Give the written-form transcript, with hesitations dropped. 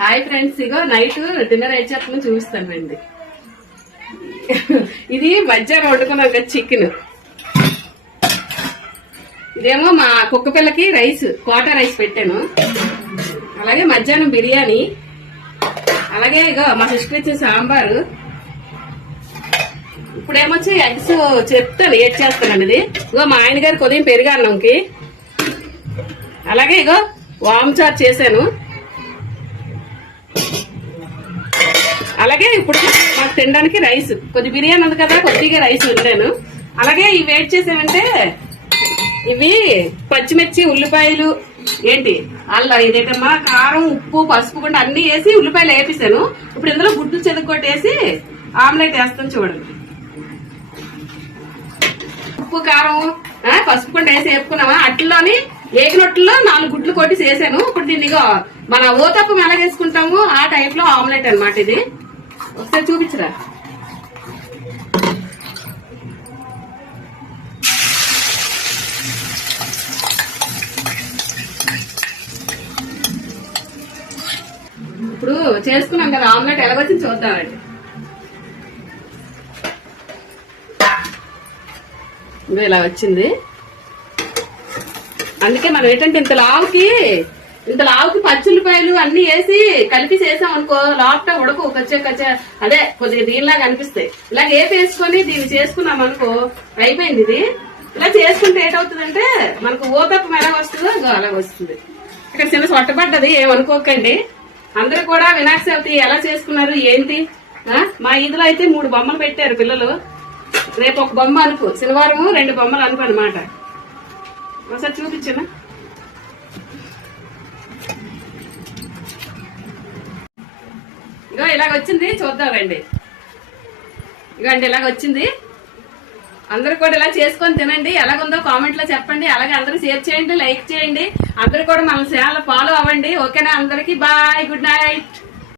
Hi friends, ఇగో night dinner ఏం చేస్తామో చూపిస్తానండి. ఇది మధ్యాహ్నం వండుకున్నాం కదా చికెన్. ఇదేమో మా కుక్క పిల్లకి రైస్, కోటా రైస్ పెట్టాను. అలాగే మధ్యాహ్నం బిర్యానీ. అలాగే ఇగో మా సిస్టర్ ఇచ్చే సాంబారు. ఇప్పుడేమొచ్చి ఎగ్స్ చెప్తాను ఏడ్ చేస్తానండి. ఇగో మా ఆయన గారు కొద్దిగా పెరుగన్నంకి. అలాగే ఇగో వామ్చార్ చేశాను. అలాగే ఇప్పుడు మాకు తినడానికి రైస్, కొద్ది బిర్యానీ ఉంది కదా, కొద్దిగా రైస్ వండాను. అలాగే ఇవి వెయిట్ చేసామంటే ఇవి పచ్చిమిర్చి, ఉల్లిపాయలు, ఏంటి అల్లం, ఇదేటమ్మా కారం, ఉప్పు, పసుపు కూడా అన్ని వేసి ఉల్లిపాయలు వేపిస్తాను. ఇప్పుడు ఇందులో గుడ్లు చెదుకొట్టేసి ఆమ్లెట్ వేస్తాను. చూడండి, ఉప్పు, కారం, పసుపు కూడా వేసి వేపుకున్నామా. అట్లలోని ఏగినొట్టులో 4 గుడ్లు కొట్టి చేసాను. ఇప్పుడు దీన్ని మన ఊతప్పం ఎలా వేసుకుంటాము ఆ టైప్ లో ఆమ్లెట్ అనమాట. ఇది ఒకసారి చూపించరా. ఇప్పుడు చేసుకున్నాం కదా ఆమ్లెట్, ఎలాగొచ్చింది చూద్దామండి. ఇలా వచ్చింది. అందుకే మనం ఏంటంటే ఇంత లావుకి పచ్చుల్లిపాయలు అన్ని వేసి కలిపి చేసాం అనుకో, లోపట ఉడకు కచ్చే అదే కొద్దిగా దీనిలాగా అనిపిస్తాయి. ఇలా వేసుకొని దీన్ని చేసుకున్నాం అనుకో అయిపోయింది. ఇది ఇలా చేసుకుంటే ఏటవుతుందంటే మనకు ఊతప్పం ఎలా వస్తుందో అలా వస్తుంది. ఇక్కడ చిన్న సొట్టపడ్డది, ఏమనుకోకండి. అందరూ కూడా వినాయక చవితి ఎలా చేసుకున్నారు ఏంటి. మా ఈదులో అయితే 3 బొమ్మలు పెట్టారు పిల్లలు. రేపు ఒక బొమ్మ అనుకో, శనివారం 2 బొమ్మలు అనుకో అనమాట. ఒకసారి చూపించనా. ఇగో ఇలాగొచ్చింది, చూద్దామండి. ఇగోండి ఇలాగొచ్చింది. అందరూ కూడా ఇలా చేసుకొని తినండి. ఎలాగుందో కామెంట్ లో చెప్పండి. అలాగే అందరూ షేర్ చేయండి, లైక్ చేయండి. అందరూ కూడా మన ఛానల్ ఫాలో అవ్వండి. ఓకేనా అందరికి బాయ్, గుడ్ నైట్.